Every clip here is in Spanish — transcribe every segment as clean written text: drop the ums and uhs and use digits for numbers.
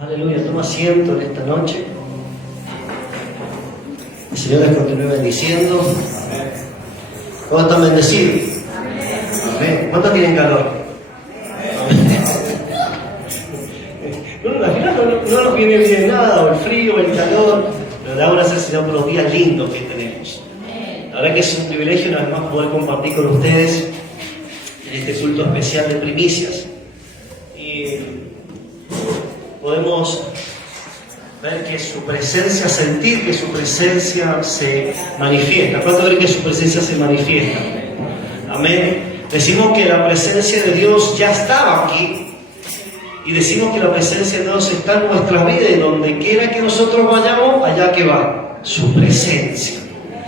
Aleluya, toma asiento en esta noche. El Señor les continúe bendiciendo. ¿Cómo están bendecidos? Amén. ¿Cuántos tienen calor? Al final no nos viene bien nada, o el frío, o el calor, pero le damos gracias al Señor por los días lindos que tenemos. La verdad que es un privilegio una vez más poder compartir con ustedes en este culto especial de primicias. Y podemos ver que su presencia, sentir que su presencia se manifiesta. ¿Cuánto creen que su presencia se manifiesta? Amén. Decimos que la presencia de Dios ya estaba aquí. Y decimos que la presencia de Dios está en nuestra vida y donde quiera que nosotros vayamos, allá que va su presencia.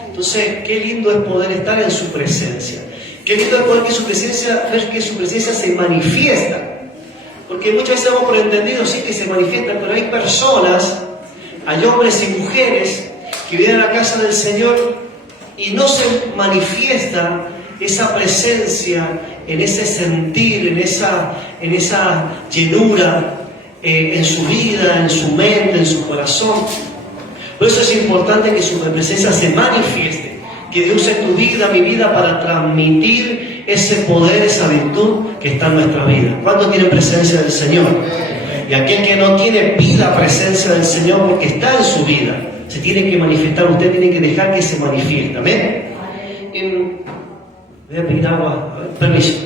Entonces, qué lindo es poder estar en su presencia. Qué lindo es poder ver que su presencia se manifiesta. Porque muchas veces hemos por entendido, sí, que se manifiesta, pero hay personas, hay hombres y mujeres que vienen a la casa del Señor y no se manifiesta esa presencia, en ese sentir, en esa llenura en su vida, en su mente, en su corazón. Por eso es importante que su presencia se manifieste, que Dios use tu vida, mi vida, para transmitir ese poder, esa virtud que está en nuestra vida. ¿Cuántos tienen presencia del Señor? Y aquel que no tiene, pida presencia del Señor porque está en su vida. Se tiene que manifestar, usted tiene que dejar que se manifieste. ¿Amén? Voy a pedir agua, a ver, permiso.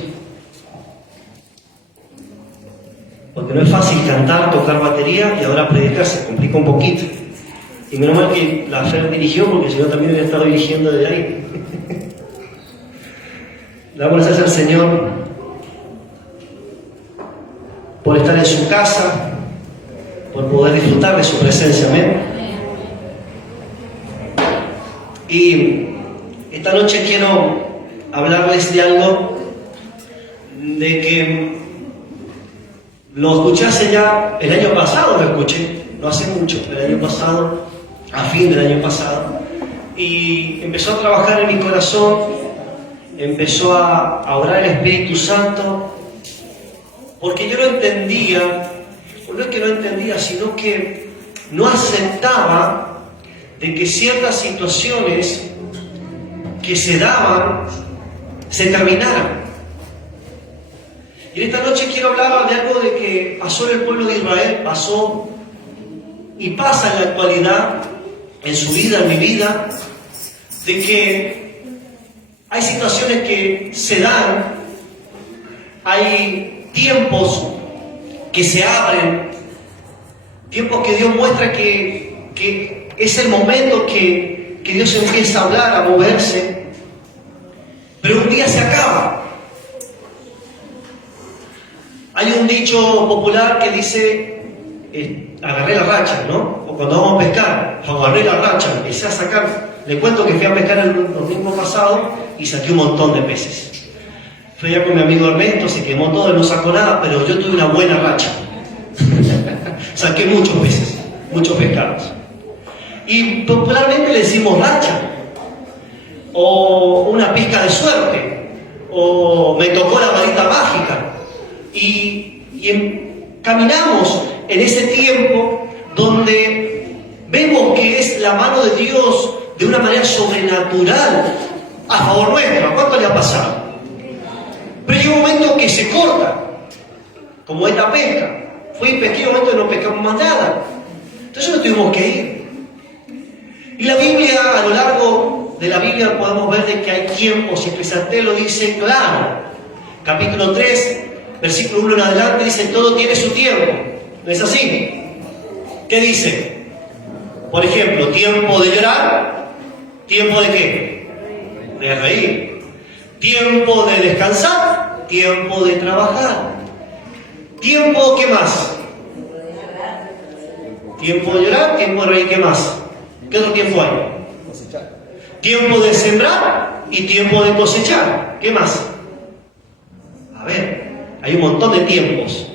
Porque no es fácil cantar, tocar batería y ahora predicar, se complica un poquito. Y menos mal que la Fer dirigió, porque si no también hubiera estado dirigiendo desde ahí. Le damos gracias al Señor por estar en su casa, por poder disfrutar de su presencia. Amén. Y esta noche quiero hablarles de algo de que lo escuché hace ya, el año pasado lo escuché, no hace mucho, el año pasado, a fin del año pasado, y empezó a trabajar en mi corazón, empezó a orar el Espíritu Santo, porque yo no entendía, no es que no entendía, sino que no aceptaba de que ciertas situaciones que se daban se terminaran. Y en esta noche quiero hablar de algo de que pasó en el pueblo de Israel, pasó y pasa en la actualidad, en su vida, en mi vida, de que hay situaciones que se dan, hay tiempos que se abren, tiempos que Dios muestra que es el momento que Dios empieza a hablar, a moverse, pero un día se acaba. Hay un dicho popular que dice, agarré la racha, ¿no? O cuando vamos a pescar, agarré la racha, empecé a sacar. Le cuento que fui a pescar el domingo pasado y saqué un montón de peces. Fui allá con mi amigo Ernesto, se quemó todo, él no sacó nada, pero yo tuve una buena racha. Saqué muchos peces, muchos pescados. Y popularmente le decimos racha, o una pizca de suerte, o me tocó la varita mágica. Y caminamos en ese tiempo donde vemos que es la mano de Dios de una manera sobrenatural a favor nuestro. ¿A cuánto le ha pasado? Pero llega un momento que se corta, como esta pesca. Fui y pesqué, un momento que no pescamos más nada. Entonces nos tuvimos que ir. Y la Biblia, a lo largo de la Biblia podemos ver de que hay tiempos, y Eclesiastés lo dice claro. Capítulo 3, versículo 1 en adelante, dice, todo tiene su tiempo. ¿No es así? ¿Qué dice? Por ejemplo, tiempo de llorar, tiempo de ¿qué? De reír. Tiempo de descansar, tiempo de trabajar. Tiempo, ¿qué más? Tiempo de llorar, tiempo de reír, ¿qué más? ¿Qué otro tiempo hay? Tiempo de sembrar y tiempo de cosechar. ¿Qué más? A ver, hay un montón de tiempos.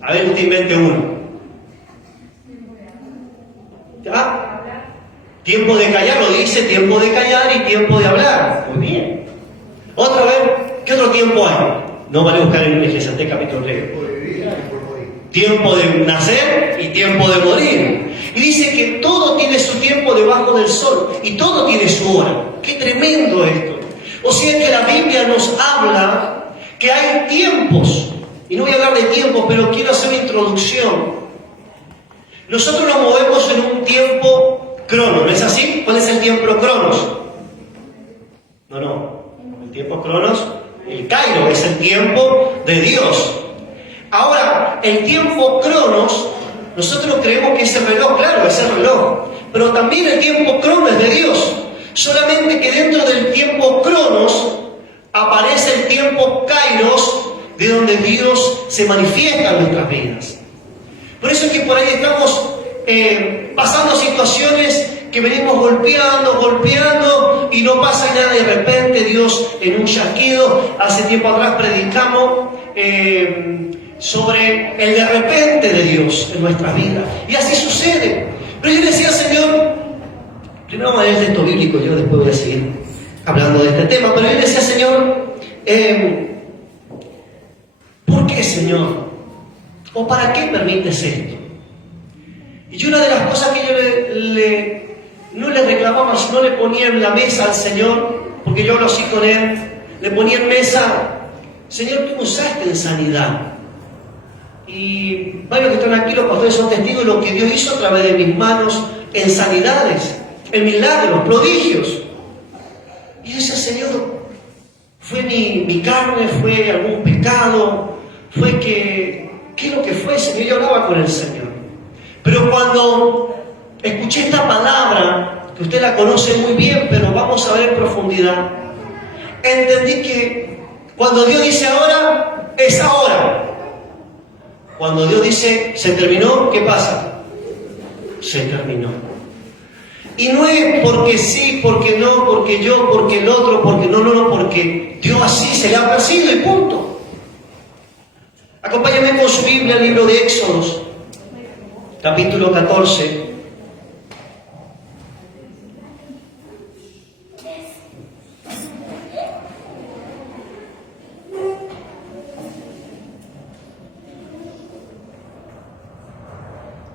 A ver, usted invente uno. ¿Ya? Tiempo de callar, lo dice, tiempo de callar y tiempo de hablar. Muy bien. Otra vez, ¿qué otro tiempo hay? No vale buscar en Eclesiastés capítulo 3. tiempo de nacer y tiempo de morir. Y dice que todo tiene su tiempo debajo del sol y todo tiene su hora. ¡Qué tremendo esto! O sea que la Biblia nos habla que hay tiempos, y no voy a hablar de tiempos, pero quiero hacer una introducción. Nosotros nos movemos en un tiempo crono, ¿no es así? ¿Cuál es el tiempo cronos? No. El tiempo cronos, el Cairo, es el tiempo de Dios. Ahora, el tiempo cronos, nosotros creemos que es el reloj, claro, es el reloj. Pero también el tiempo cronos es de Dios. Solamente que dentro del tiempo cronos aparece el tiempo kairos, de donde Dios se manifiesta en nuestras vidas. Por eso es que por ahí estamos pasando situaciones que venimos golpeando y no pasa nada. De repente Dios, en un chasquido, hace tiempo atrás predicamos sobre el de repente de Dios en nuestras vidas. Y así sucede. Pero yo decía, Señor, primero vamos a leer el texto bíblico, yo después voy a seguir hablando de este tema, pero yo decía, Señor, ¿por qué, Señor? ¿O para qué permites esto? Y una de las cosas que yo no le reclamaba, sino le ponía en la mesa al Señor, porque yo hablo así con Él, le ponía en mesa, Señor, tú me usaste en sanidad. Y varios que están aquí, los pastores son testigos de lo que Dios hizo a través de mis manos en sanidades, en milagros, prodigios. Y yo decía, Señor, ¿fue mi carne? ¿Fue algún pecado? ¿Qué es lo que fue, Señor? Yo hablaba con el Señor. Pero cuando escuché esta palabra, que usted la conoce muy bien, pero vamos a ver en profundidad, entendí que cuando Dios dice ahora, es ahora. Cuando Dios dice, se terminó, ¿qué pasa? Se terminó. Y no es porque sí, porque no, porque yo, porque el otro, porque no, porque Dios así se le ha parecido y punto. Acompáñame con su Biblia al libro de Éxodos, capítulo 14.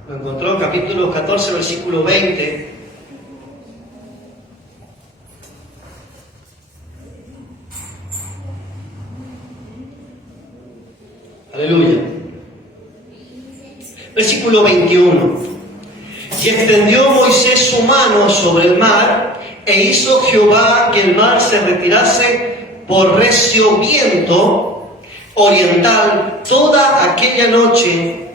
Lo encontró, capítulo 14, versículo 20. Aleluya. Versículo 21. Y extendió Moisés su mano sobre el mar, e hizo Jehová que el mar se retirase por recio viento oriental toda aquella noche,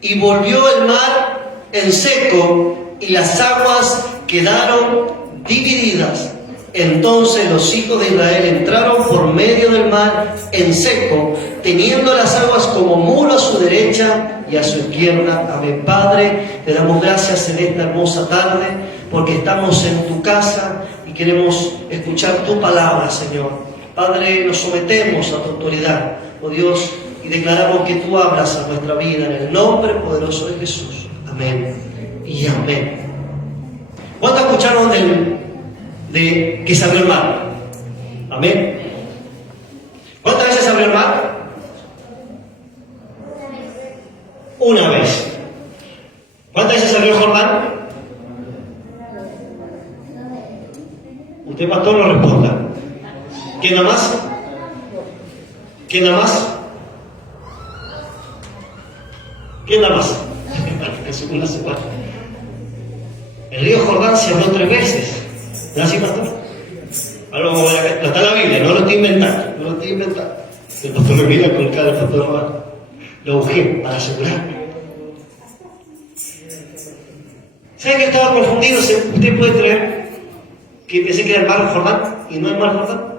y volvió el mar en seco, y las aguas quedaron divididas. Entonces los hijos de Israel entraron por medio del mar en seco, teniendo las aguas como muro a su derecha y a su izquierda. Amén. Padre, te damos gracias en esta hermosa tarde, porque estamos en tu casa y queremos escuchar tu palabra, Señor. Padre, nos sometemos a tu autoridad, oh Dios, y declaramos que tú hablas a nuestra vida en el nombre poderoso de Jesús. Amén y amén. ¿Cuántos escucharon de que se abrió el mar? Amén. ¿Cuántas veces se abrió el mar? Una vez. ¿Cuántas veces se abrió el Jordán? Usted, pastor, no responda. ¿Quién nada más? ¿Quién nada más? ¿Quién nada más? El río Jordán se abrió 3 veces. ¿No así, pastor? Ahora vamos a ver acá. Está en la Biblia, no lo estoy inventando. El pastor me mira con cara, el pastor Romano. Lo busqué para asegurarme. ¿Sabe que estaba confundido? Usted puede creer que pensé que era el mar Jordán y no el mar Jordán,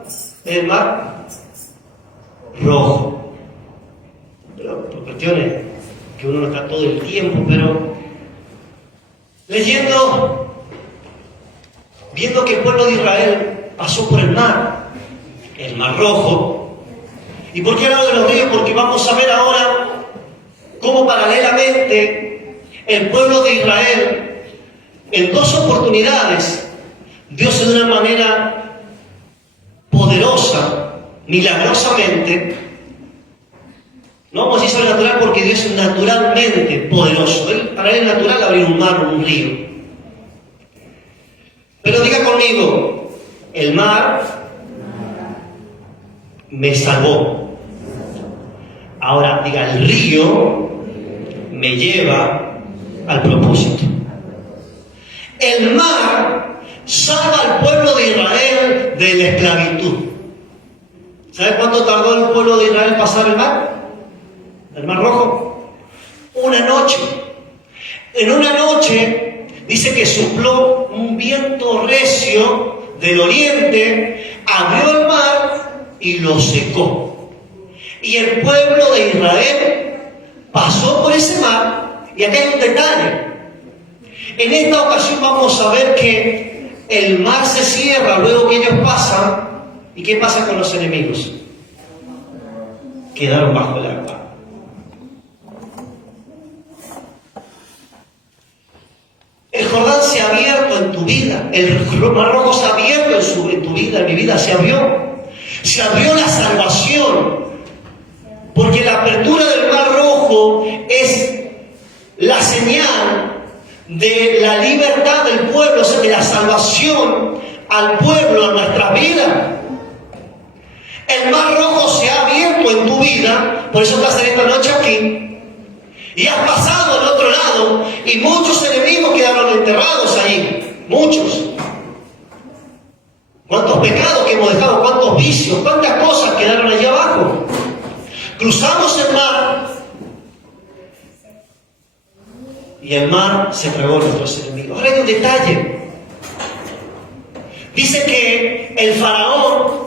es el mar rojo. Pero por cuestiones que uno no está todo el tiempo, pero leyendo, viendo que el pueblo de Israel pasó por el mar rojo. ¿Y por qué hablo de los ríos? Porque vamos a ver ahora cómo paralelamente el pueblo de Israel, en 2 oportunidades, Dios de una manera poderosa, milagrosamente, No vamos a decir sobrenatural porque Dios es naturalmente poderoso. Para Él es natural abrir un mar o un río. Pero diga conmigo, el mar me salvó. Ahora diga, el río me lleva al propósito. El mar salva al pueblo de Israel de la esclavitud. ¿Sabe cuánto tardó el pueblo de Israel en pasar el mar? ¿El mar rojo? Una noche. En una noche dice que sopló un viento recio del oriente, abrió el mar y lo secó. Y el pueblo de Israel pasó por ese mar. Y acá hay un detalle. En esta ocasión vamos a ver que el mar se cierra luego que ellos pasan. ¿Y qué pasa con los enemigos? Quedaron bajo el agua. El Jordán se ha abierto en tu vida. El mar rojo se ha abierto en tu vida, en mi vida. Se abrió. Se abrió la salvación. Porque la apertura del mar rojo es la señal de la libertad del pueblo, o sea, de la salvación al pueblo, a nuestra vida. El mar rojo se ha abierto en tu vida, por eso estás en esta noche aquí. Y has pasado al otro lado y muchos enemigos quedaron enterrados allí. Muchos. ¿Cuántos pecados que hemos dejado? ¿Cuántos vicios? ¿Cuántas cosas quedaron allí abajo? Cruzamos el mar y el mar se tragó a nuestros enemigos. Ahora hay un detalle. Dice que el faraón,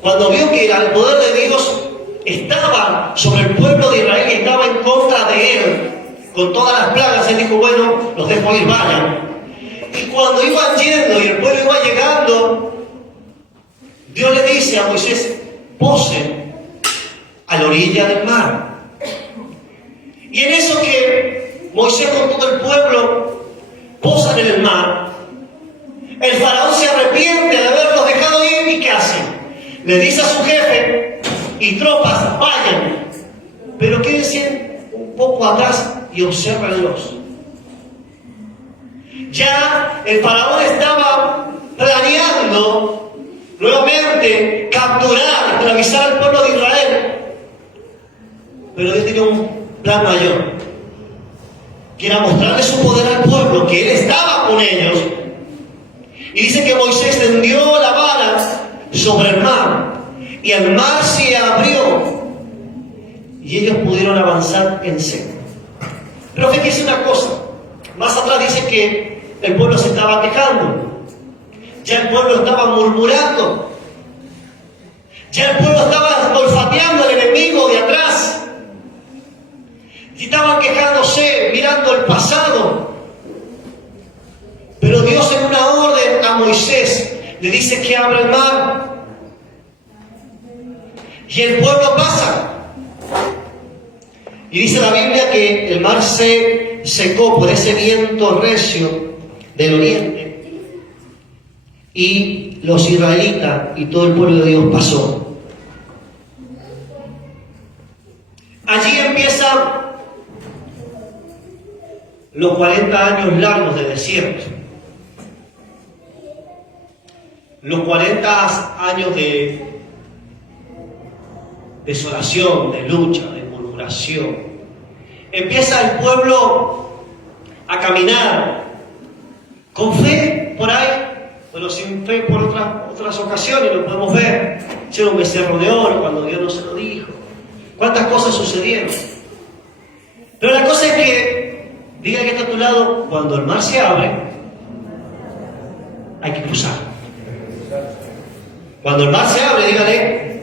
cuando vio que el poder de Dios estaba sobre el pueblo de Israel y estaba en contra de él, con todas las plagas, él dijo, bueno, los dejo ir, vayan. Y cuando iban yendo y el pueblo iba llegando, Dios le dice a Moisés, pose a la orilla del mar. Y en eso que Moisés con todo el pueblo posan en el mar, el faraón se arrepiente de haberlos dejado ir y ¿qué hace? Le dice a su jefe y tropas, vayan, pero quédense un poco atrás y obsérvenlos. Ya el faraón estaba planeando nuevamente capturar, esclavizar al pueblo de Israel. Pero Dios tenía un plan mayor, que era mostrarle su poder al pueblo, que Él estaba con ellos. Y dice que Moisés tendió la vara sobre el mar, y el mar se abrió, y ellos pudieron avanzar en seco. Pero fíjese una cosa, más atrás dice que el pueblo se estaba quejando, ya el pueblo estaba murmurando, ya el pueblo estaba olfateando al enemigo de atrás. Y estaban quejándose, mirando el pasado. Pero Dios en una orden a Moisés le dice que abra el mar. Y el pueblo pasa. Y dice la Biblia que el mar se secó por ese viento recio del oriente. Y los israelitas y todo el pueblo de Dios pasó. Allí empieza los 40 años largos de desierto, los 40 años de desolación, de lucha, de murmuración. Empieza el pueblo a caminar con fe por ahí, pero sin fe por otras ocasiones, lo podemos ver. Hicieron un becerro de oro cuando Dios no se lo dijo. ¿Cuántas cosas sucedieron? Pero la cosa es que diga que está a tu lado, cuando el mar se abre, hay que cruzar. Cuando el mar se abre, dígale,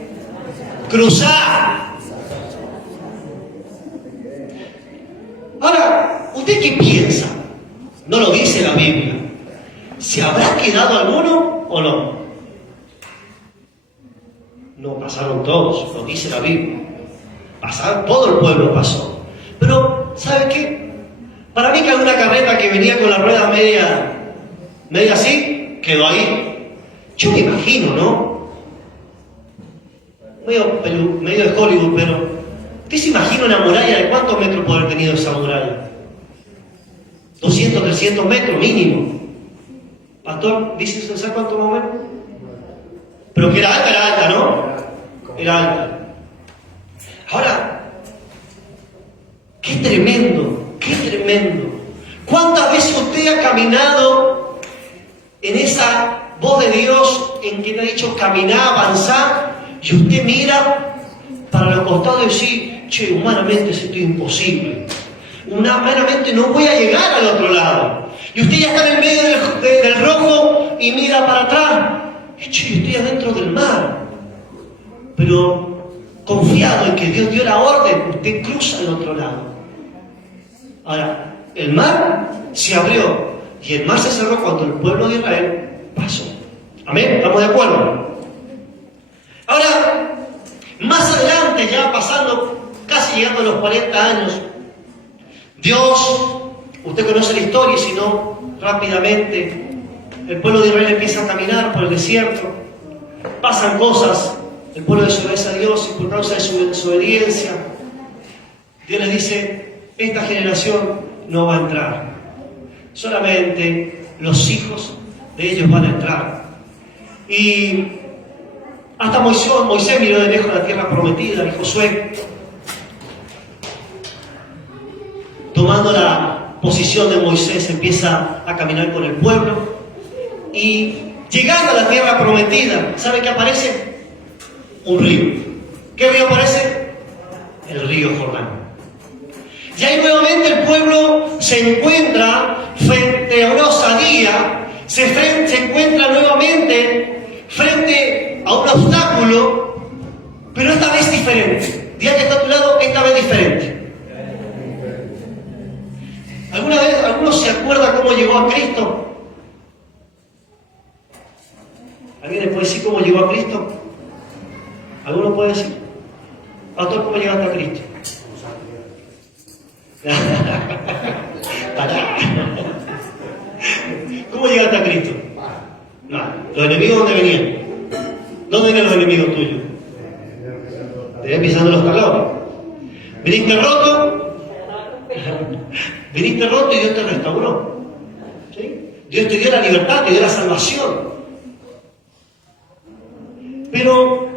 cruzar. Ahora, ¿usted qué piensa? No lo dice la Biblia. ¿Se habrá quedado alguno o no? No, pasaron todos, lo dice la Biblia. Pasaron, todo el pueblo pasó. Pero, ¿sabe qué? Para mí que una carreta que venía con la rueda media así, quedó ahí. Yo me imagino, ¿no? Medio de Hollywood, pero ¿Usted se imagina una muralla de cuántos metros puede haber tenido esa muralla? 200, 300 metros mínimo. Pastor, ¿dice usted cuánto más o menos? Pero que era alta, ¿no? Era alta. Ahora, qué tremendo, qué tremendo. ¿Cuántas veces usted ha caminado en esa voz de Dios en que le ha dicho caminar, avanzar, y usted mira para los costados y dice, che, humanamente esto es imposible. Humanamente no voy a llegar al otro lado. Y usted ya está en el medio del rojo y mira para atrás. Che, estoy adentro del mar. Pero confiado en que Dios dio la orden, usted cruza al otro lado. Ahora, el mar se abrió y el mar se cerró cuando el pueblo de Israel pasó. ¿Amén? ¿Estamos de acuerdo? Ahora, más adelante, ya pasando, casi llegando a los 40 años, Dios, usted conoce la historia, y si no, rápidamente, el pueblo de Israel empieza a caminar por el desierto, pasan cosas, el pueblo desobedece a Dios y por causa de su desobediencia, Dios les dice, esta generación no va a entrar, solamente los hijos de ellos van a entrar. Y hasta Moisés miró de lejos la tierra prometida, y Josué, tomando la posición de Moisés, empieza a caminar con el pueblo, y llegando a la tierra prometida, ¿sabe qué aparece? Un río. ¿Qué río aparece? El río Jordán. Y ahí nuevamente el pueblo se encuentra frente a una osadía, se encuentra nuevamente frente a un obstáculo, pero esta vez diferente. Día que está a tu lado, esta vez diferente. ¿Alguna vez alguno se acuerda cómo llegó a Cristo? ¿Alguien le puede decir cómo llegó a Cristo? ¿Alguno puede decir? Pastor, ¿cómo llegaste a Cristo? ¿Cómo llegaste a Cristo? No. ¿Los enemigos dónde venían? ¿Dónde venían los enemigos tuyos? Te ven pisando los talones. ¿Viniste roto? Viniste roto y Dios te restauró. ¿Sí? Dios te dio la libertad, te dio la salvación. Pero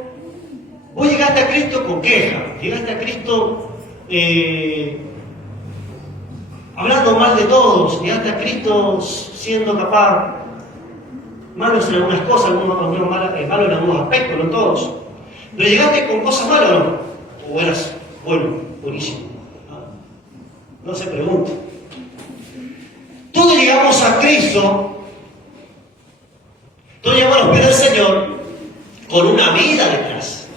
vos llegaste a Cristo con queja, llegaste a Cristo hablando mal de todos, llegaste a Cristo siendo capaz malos en algunas cosas, malo en algunos aspectos, no todos. Pero llegaste con cosas malas, ¿no? O eras bueno, buenísimo. No se pregunte. Todos llegamos a Cristo, todos llegamos a los pies del Señor con una vida detrás.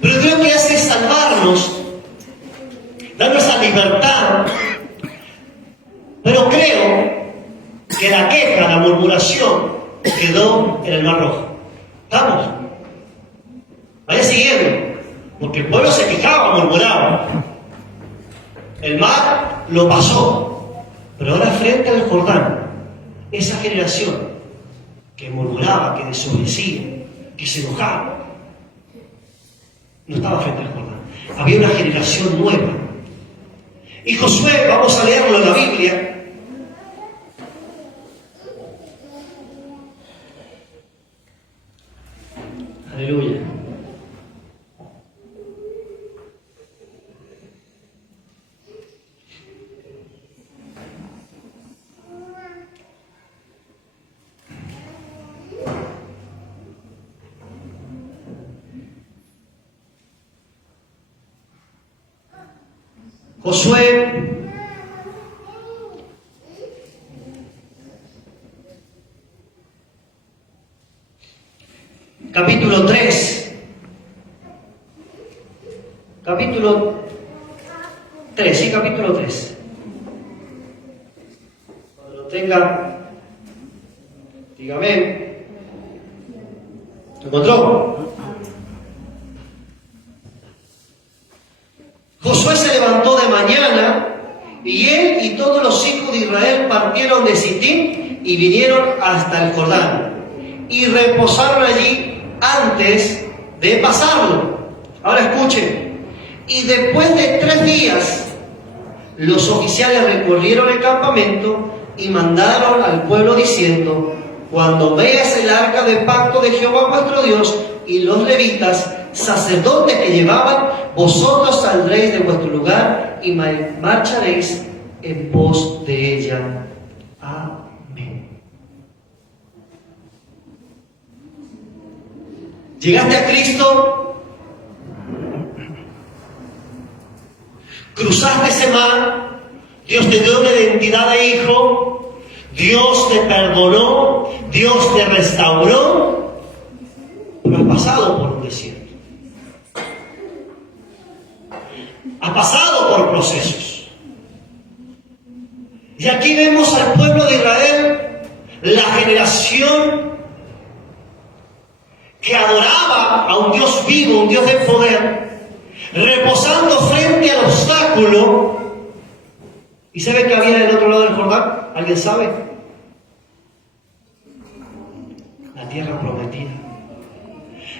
Pero Dios lo que hace es salvarnos, darnos esa libertad. Pero creo que la queja, la murmuración, quedó en el Mar Rojo. ¿Estamos? Vaya siguiendo, porque el pueblo se quejaba, murmuraba. El mar lo pasó, pero ahora frente al Jordán, esa generación que murmuraba, que desobedecía, que se enojaba, no estaba frente al Jordán. Había una generación nueva. Y Josué, vamos a leerlo en la Biblia. Aleluya. Josué capítulo 3, capítulo 3, capítulo 3. Cuando lo tenga, dígame. ¿Lo encontró? Josué se levantó de mañana, y él y todos los hijos de Israel partieron de Sittim y vinieron hasta el Jordán, y reposaron allí antes de pasarlo. Ahora escuchen, Y después de 3 días, los oficiales recorrieron el campamento y mandaron al pueblo diciendo: cuando veas el arca del pacto de Jehová vuestro Dios y los levitas, sacerdotes que llevaban, vosotros saldréis de vuestro lugar y marcharéis en pos de ella. Amén. Llegaste a Cristo, cruzaste ese mar, Dios te dio una identidad de hijo, Dios te perdonó, Dios te restauró, pero has pasado por un desierto. Has pasado por procesos. Y aquí vemos al pueblo de Israel, la generación que adoraba a un Dios vivo, un Dios de poder, reposando frente al obstáculo. ¿Y sabe qué había del otro lado del Jordán? ¿Alguien sabe? La tierra prometida.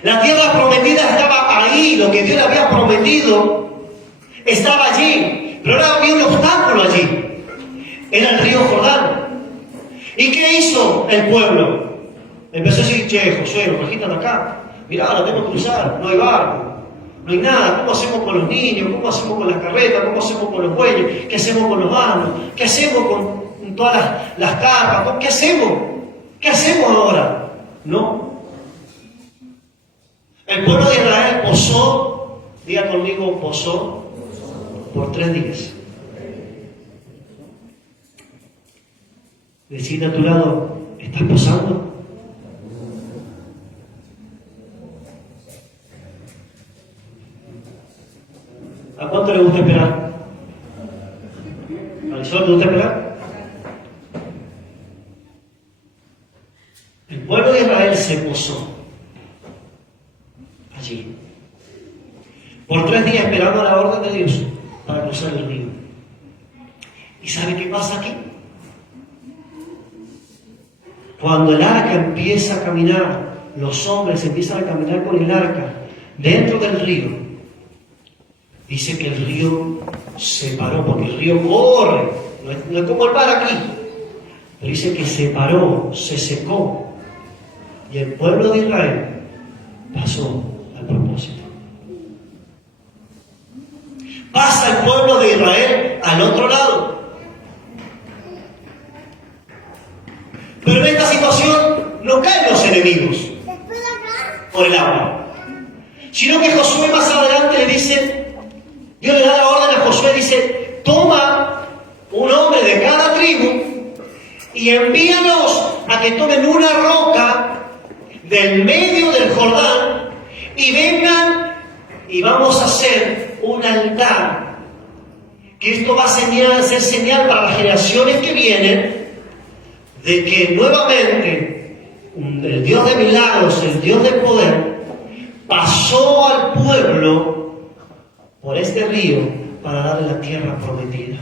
La tierra prometida estaba ahí, lo que Dios le había prometido estaba allí, pero ahora había un obstáculo allí. Era el río Jordán. ¿Y qué hizo el pueblo? Empezó a decir: che, Josué, nos trajiste acá. Mirá, la tenemos que cruzar, no hay barco, no hay nada. ¿Cómo hacemos con los niños? ¿Cómo hacemos con las carretas? ¿Cómo hacemos con los bueyes? ¿Qué hacemos con los vanos? ¿Qué hacemos con todas las carpas? ¿Qué hacemos? ¿Qué hacemos ahora? No. El pueblo de Israel posó, diga conmigo, posó por 3 días. Decide a tu lado: ¿estás posando? ¿A cuánto le gusta esperar? ¿Al sol le gusta esperar? El pueblo de Israel se posó allí por 3 días esperando la orden de Dios para cruzar el río. ¿Y sabe qué pasa aquí? Cuando el arca empieza a caminar, los hombres empiezan a caminar con el arca dentro del río, dice que el río se paró, porque el río corre, no es como el mar aquí, pero dice que se paró, se secó, y el pueblo de Israel pasó al propósito. Pasa el pueblo de Israel al otro lado. Pero en esta situación no caen los enemigos por el agua, sino que Josué más adelante le dice, Dios le da la orden a Josué, dice: toma un hombre de cada tribu y envíalos a que tomen una roca del medio del Jordán y vengan y vamos a hacer un altar, que esto va a ser señal para las generaciones que vienen de que nuevamente el Dios de milagros, el Dios de poder, pasó al pueblo por este río para darle la tierra prometida.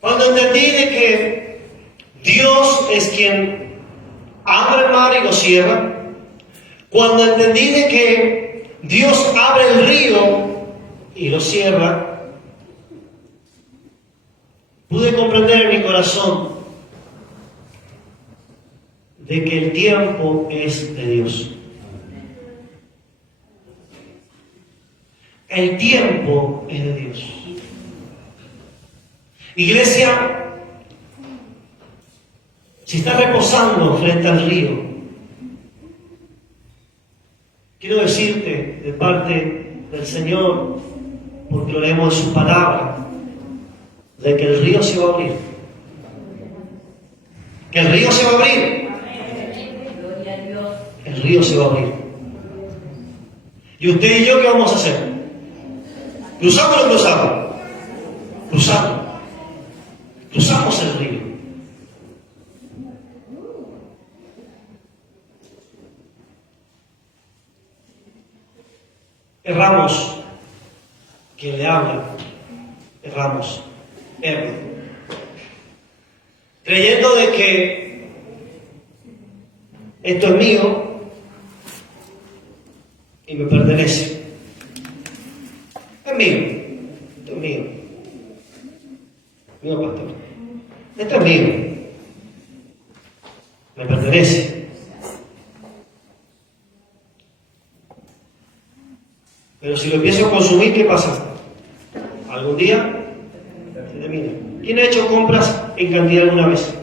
Cuando entendí de que Dios es quien abre el mar y lo cierra, cuando entendí de que Dios abre el río y lo cierra, pude comprender en mi corazón de que el tiempo es de Dios. El tiempo es de Dios. Iglesia, si estás reposando frente al río, quiero decirte de parte del Señor, porque lo leemos en su palabra, de que el río se va a abrir. Que el río se va a abrir. El río se va a abrir. ¿Y usted y yo qué vamos a hacer? ¿Cruzamos o no cruzamos? Cruzamos. Cruzamos el río. Erramos. Quien le habla, erramos. Erro. Creyendo de que esto es mío, y me pertenece. Es mío. Esto es mío. Mío, pastor. Esto es mío. Me pertenece. Pero si lo empiezo a consumir, ¿qué pasa? Algún día se termina. ¿Quién ha hecho compras en cantidad alguna vez?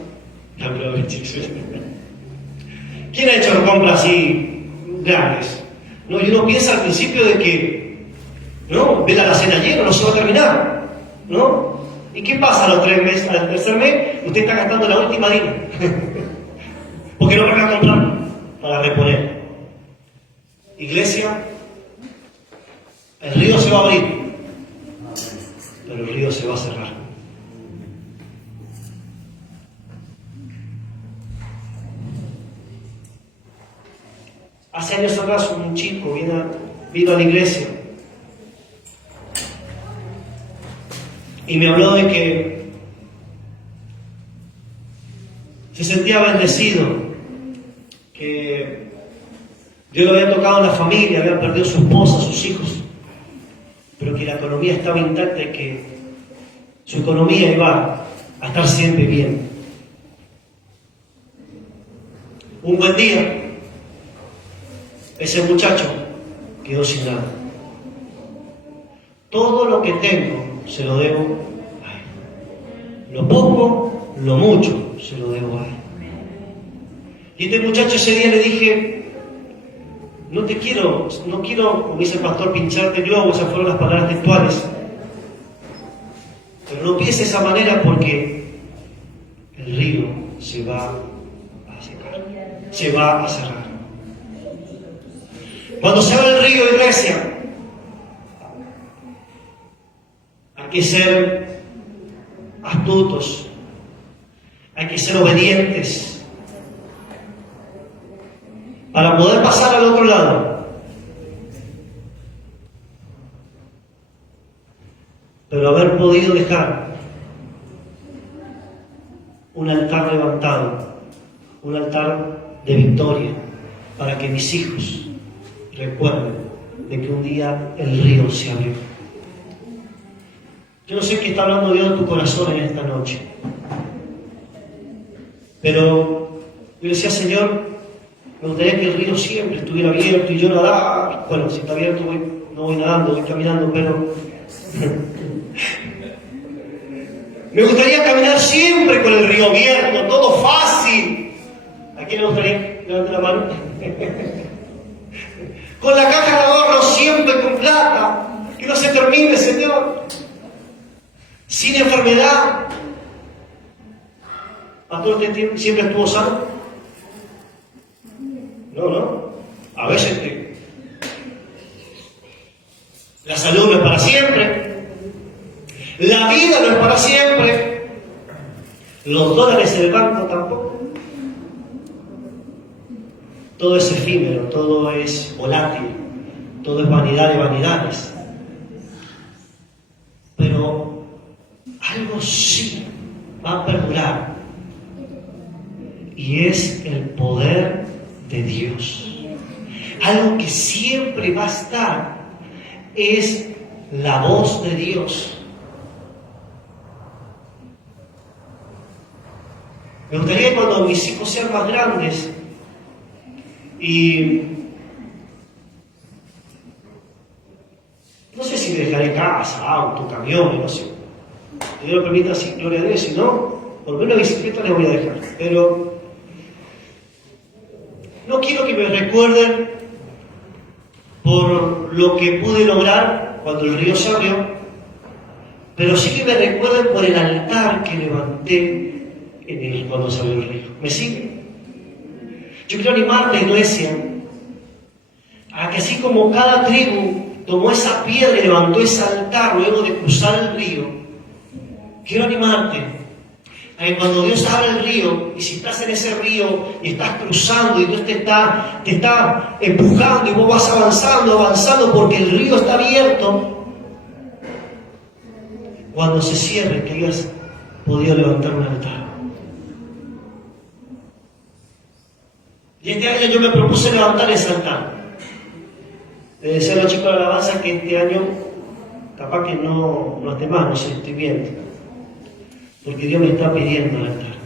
¿Quién ha hecho compras así grandes? No, y uno piensa al principio de que, no, ve la alacena llena, no se va a terminar, ¿no? ¿Y qué pasa a los 3 meses? Al tercer mes, usted está gastando la última harina. Porque no van a comprar para reponer. Iglesia, el río se va a abrir, pero el río se va a cerrar. Hace años atrás un chico vino a la iglesia y me habló de que se sentía bendecido, que Dios lo había tocado en la familia, había perdido a su esposa, a sus hijos, pero que la economía estaba intacta y que su economía iba a estar siempre bien. Un buen día, ese muchacho quedó sin nada. Todo lo que tengo se lo debo a él. Lo poco, lo mucho, se lo debo a él. Y este muchacho ese día le dije, no quiero, como dice el pastor, pincharte el globo, esas fueron las palabras textuales. Pero no pienses de esa manera porque el río se va a secar, se va a cerrar. Cuando se abre el río, iglesia, hay que ser astutos, hay que ser obedientes para poder pasar al otro lado. Pero haber podido dejar un altar levantado, un altar de victoria, para que mis hijos recuerden de que un día el río se abrió. Yo no sé qué está hablando Dios en tu corazón en esta noche, pero yo decía, Señor, me gustaría que el río siempre estuviera abierto y yo nadar. Bueno, si está abierto no voy nadando, voy caminando, pero me gustaría caminar siempre con el río abierto, todo fácil. ¿A quién le gustaría? Levante la mano. Con la caja de ahorro siempre con plata, que no se termine, Señor. Sin enfermedad. ¿Pastor, usted siempre estuvo sano? No. A veces la salud no es para siempre. La vida no es para siempre. Los dólares en el banco tampoco. Todo es efímero, todo es volátil, todo es vanidad de vanidades. Pero algo sí va a perdurar, y es el poder de Dios. Algo que siempre va a estar es la voz de Dios. Me gustaría que cuando mis hijos sean más grandes y no sé si me dejaré casa, auto, camión, no sé. Si Dios lo permita, sí, gloria a Dios. Si no, por lo menos la bicicleta les voy a dejar. Pero no quiero que me recuerden por lo que pude lograr cuando el río se abrió, pero sí que me recuerden por el altar que levanté cuando se abrió el río. ¿Me sigue? Yo quiero animar a la iglesia a que así como cada tribu tomó esa piedra y levantó ese altar luego de cruzar el río, quiero animarte a que cuando Dios abre el río, y si estás en ese río y estás cruzando y Dios te está empujando y vos vas avanzando porque el río está abierto, cuando se cierre que hayas podido levantar un altar. Y este año yo me propuse levantar ese altar. Le decía a los chicos de la alabanza que este año capaz que no esté más, no sé, estoy viendo. Porque Dios me está pidiendo al altar.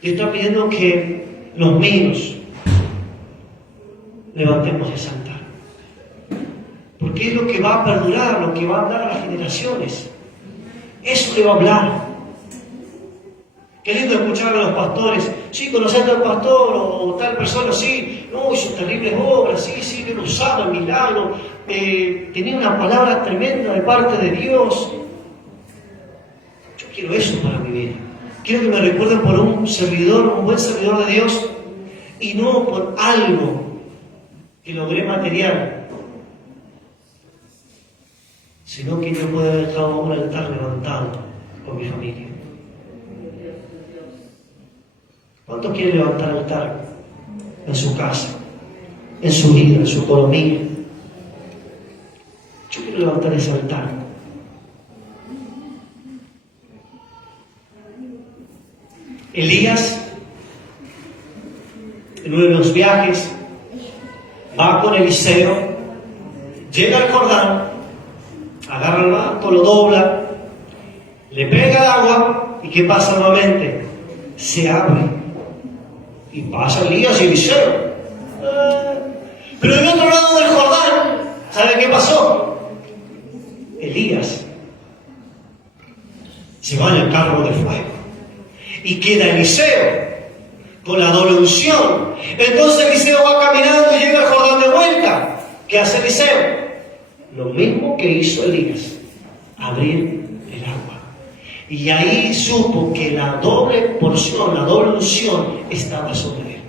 Dios está pidiendo que los míos levantemos ese altar. Porque es lo que va a perdurar, lo que va a hablar a las generaciones. Eso le va a hablar. Qué lindo escuchar a los pastores. Sí, conocer a tal pastor o tal persona, sí. No, hizo terribles obras, sí, Dios lo usaba, el milagro. Tenía una palabra tremenda de parte de Dios. Yo quiero eso para mi vida. Quiero que me recuerden por un servidor, un buen servidor de Dios, y no por algo que logré material, sino que yo pueda haber dejado un altar levantado con mi familia. ¿Cuántos quieren levantar altar en su casa, en su vida, en su economía? Yo quiero levantar ese altar. Elías, en uno de los viajes, va con Eliseo, llega al Jordán, agarra el manto, lo dobla, le pega el agua, ¿y qué pasa nuevamente? Se abre. Y pasa Elías y Eliseo. Pero del otro lado del Jordán, ¿sabe qué pasó? Elías se va en el carro de fuego. Y queda Eliseo con la doble unción. Entonces Eliseo va caminando y llega al Jordán de vuelta. ¿Qué hace Eliseo? Lo mismo que hizo Elías, abrir el agua. Y ahí supo que la doble porción, la doble unción estaba sobre él.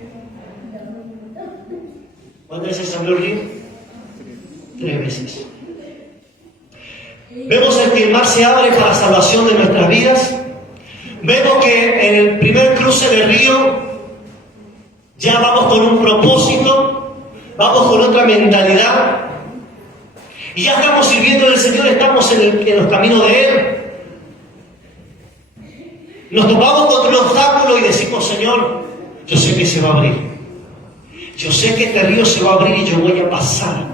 ¿Cuántas veces se abrió el río? 3 veces. Vemos que el mar se abre para la salvación de nuestras vidas. Vemos que en el primer cruce del río ya vamos con un propósito, vamos con otra mentalidad. Y ya estamos sirviendo al Señor, estamos en los caminos de Él. Nos topamos contra un obstáculo y decimos, Señor, yo sé que se va a abrir. Yo sé que este río se va a abrir y yo voy a pasar.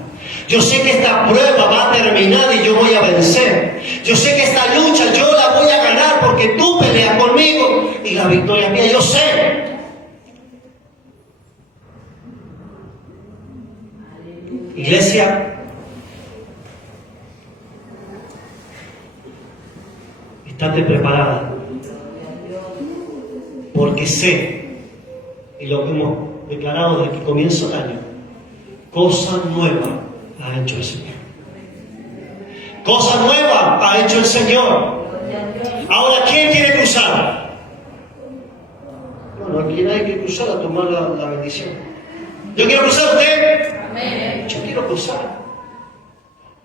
Yo sé que esta prueba va a terminar y yo voy a vencer. Yo sé que esta lucha yo la voy a ganar porque tú peleas conmigo y la victoria es mía. Yo sé. Iglesia, estate preparada. Porque sé, y lo que hemos declarado desde que comienza el año, cosa nueva ha hecho el Señor. Cosa nueva ha hecho el Señor. Ahora, ¿quién quiere cruzar? Bueno, aquí nadie quiere cruzar a tomar la bendición. ¿Yo quiero cruzar usted? Amén. Yo quiero cruzar.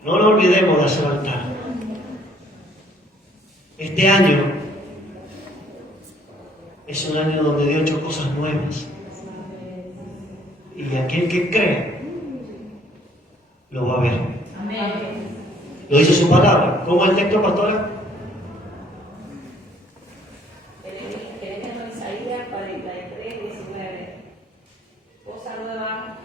No nos olvidemos de hacer altar. Este año es un año donde Dios ha hecho cosas nuevas. Y aquel que cree, lo va a ver. Amén. Lo dice su palabra. ¿Cómo es el texto, pastora? Isaías 43, 19. Cosa nueva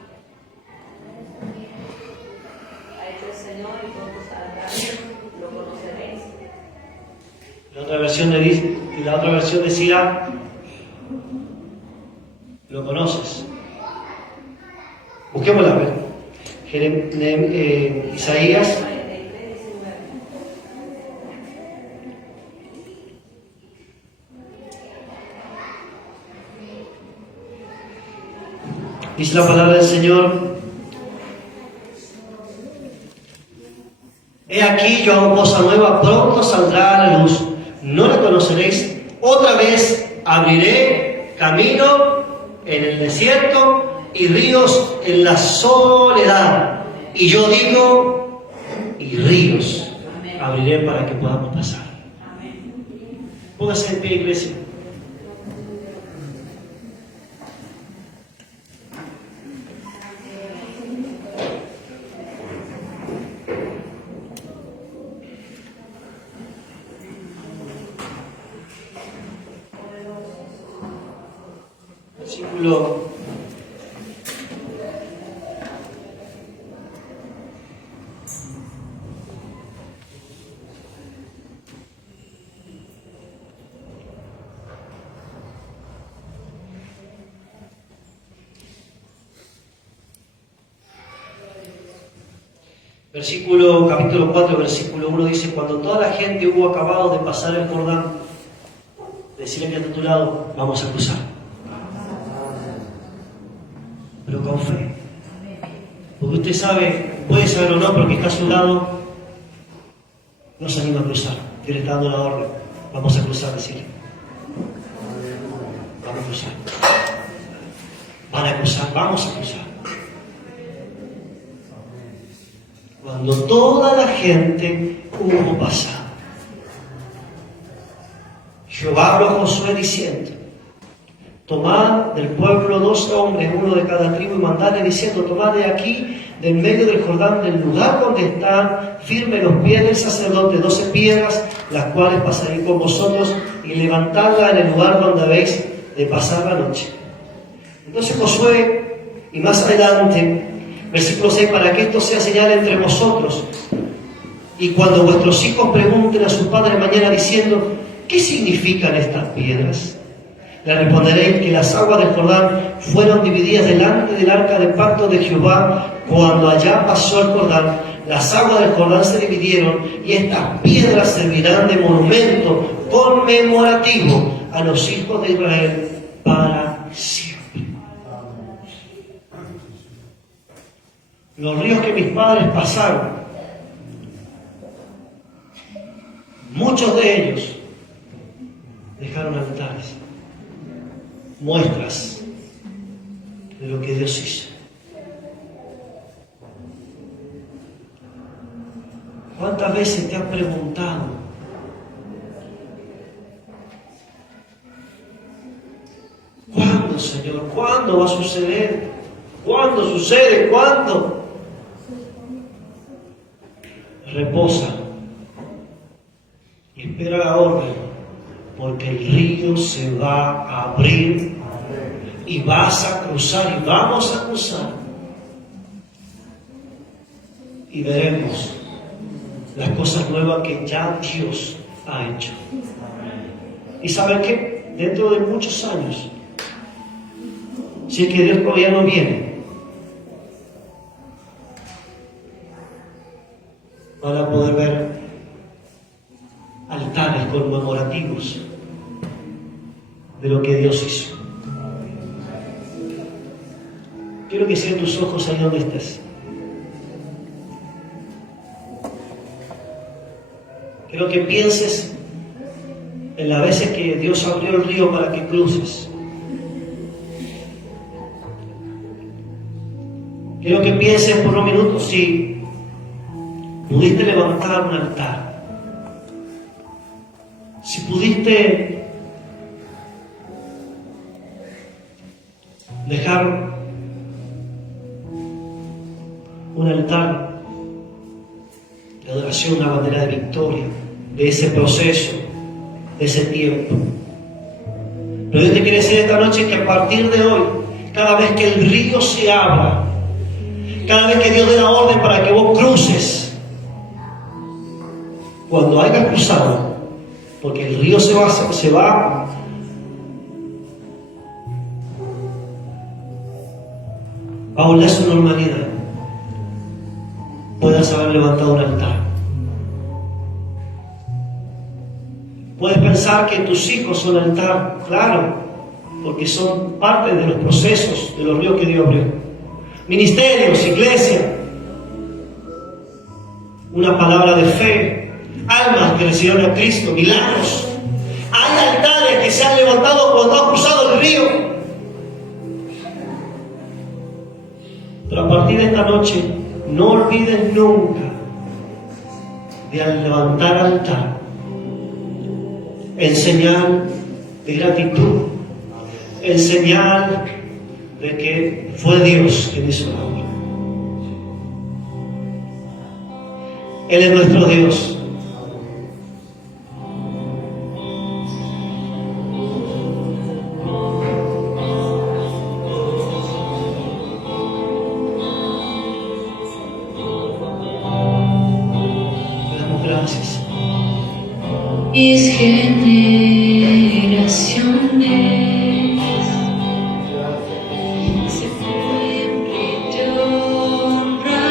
ha hecho el Señor y todos sabrán, lo conoceréis. La otra versión decía, lo conoces. Busquémosla a ver. Isaías. Dice la palabra del Señor: he aquí yo hago cosa nueva, pronto saldrá a la luz, no la conoceréis. Otra vez abriré camino en el desierto y ríos en la soledad. Y yo digo, y ríos abriré para que podamos pasar. Póngase en pie, iglesia. Versículo Capítulo 4, versículo 1 dice: cuando toda la gente hubo acabado de pasar el Jordán, decirle que está a tu lado, vamos a cruzar. Pero con fe. Porque usted sabe, puede saber o no, pero que está a su lado, no se anima a cruzar. Dios le está dando la orden. Vamos a cruzar, decirle. Vamos a cruzar. Van a cruzar, vamos a cruzar. Cuando toda la gente hubo pasado, Jehová habló a Josué diciendo: tomad del pueblo 12 hombres, uno de cada tribu, y mandadle diciendo: tomad de aquí, del medio del Jordán, del lugar donde están firmes los pies del sacerdote, 12 piedras, las cuales pasaréis con vosotros, y levantadlas en el lugar donde habéis de pasar la noche. Entonces Josué, y más adelante, versículo 6, para que esto sea señal entre vosotros, y cuando vuestros hijos pregunten a sus padres mañana diciendo: ¿qué significan estas piedras?, le responderéis que las aguas del Jordán fueron divididas delante del arca del pacto de Jehová. Cuando allá pasó el Jordán, las aguas del Jordán se dividieron, y estas piedras servirán de monumento conmemorativo a los hijos de Israel para siempre. Los ríos que mis padres pasaron, muchos de ellos dejaron altares, muestras de lo que Dios hizo. ¿Cuántas veces te has preguntado: ¿cuándo, Señor? ¿Cuándo va a suceder? ¿Cuándo sucede? ¿Cuándo? Reposa y espera la orden, porque el río se va a abrir y vas a cruzar, y vamos a cruzar, y veremos las cosas nuevas que ya Dios ha hecho. ¿Y saben qué? Dentro de muchos años, si es que Dios todavía no viene, van a poder ver altares conmemorativos de lo que Dios hizo. Quiero que cierres tus ojos ahí donde estés. Quiero que pienses en las veces que Dios abrió el río para que cruces. Quiero que pienses por unos minutos si pudiste levantar un altar, si pudiste dejar un altar de adoración, una bandera de victoria, de ese proceso, de ese tiempo. Pero Dios te quiere decir esta noche que a partir de hoy, cada vez que el río se abra, cada vez que Dios dé la orden para que vos cruces, cuando hayas cruzado, porque el río se va a volver a su normalidad, puedas haber levantado un altar. Puedes pensar que tus hijos son altar, claro, porque son parte de los procesos de los ríos que Dios abrió. Ministerios, iglesia, una palabra de fe, almas que recibieron a Cristo, milagros. Hay altares que se han levantado cuando ha cruzado el río. Pero a partir de esta noche, no olvides nunca de levantar altar en señal de gratitud, en señal de que fue Dios quien hizo la obra. Él es nuestro Dios. Le damos gracias. Mis generaciones siempre te honrarán.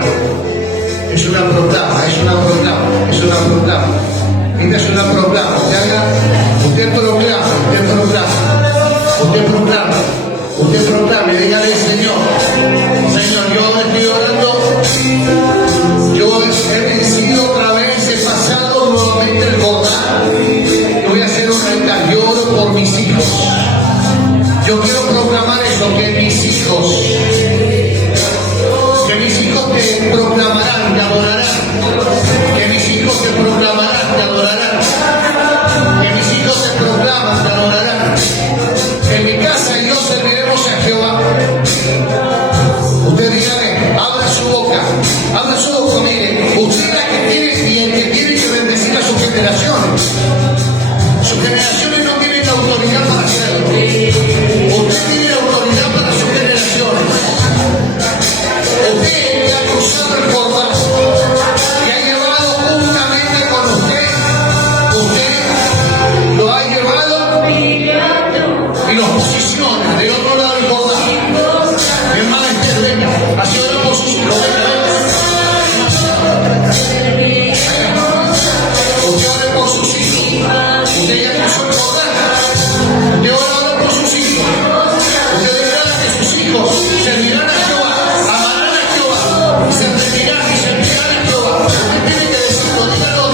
proclama. Es una proclama, es una proclama, es una proclama. Esta es una proclama. Usted proclama, usted proclama, usted proclama, usted proclama y dígale, Señor, yo estoy orando, yo he vencido otra vez, he pasado nuevamente el Jordán, yo voy a hacer un altar, yo oro por mis hijos. Yo quiero proclamar eso, que mis hijos te proclamarán, te adorarán, que mis hijos te proclamarán, te adorarán, que mis hijos te proclaman, te adorarán. En mi casa y yo serviremos a Jehová. Usted dígale, abra su boca, mire, usted es la que tiene y el que tiene que bendecir a sus generaciones. Sus generaciones no tienen autoridad para hacerlo. Usted tiene autoridad para sus generaciones. Usted que ha cruzado el Jordán y ha llevado juntamente con usted lo ha llevado y los posiciona del otro lado del Jordán. Mi hermana Esther, venga, así ora por sus hijos. Usted ora por sus hijos. Usted ya cruzó el Jordán. Usted ora por sus hijos. Usted declara que sus hijos servirán a Jehová. Y se rendirán y servirán a Jehová. Usted tiene que decirlo, dígalo.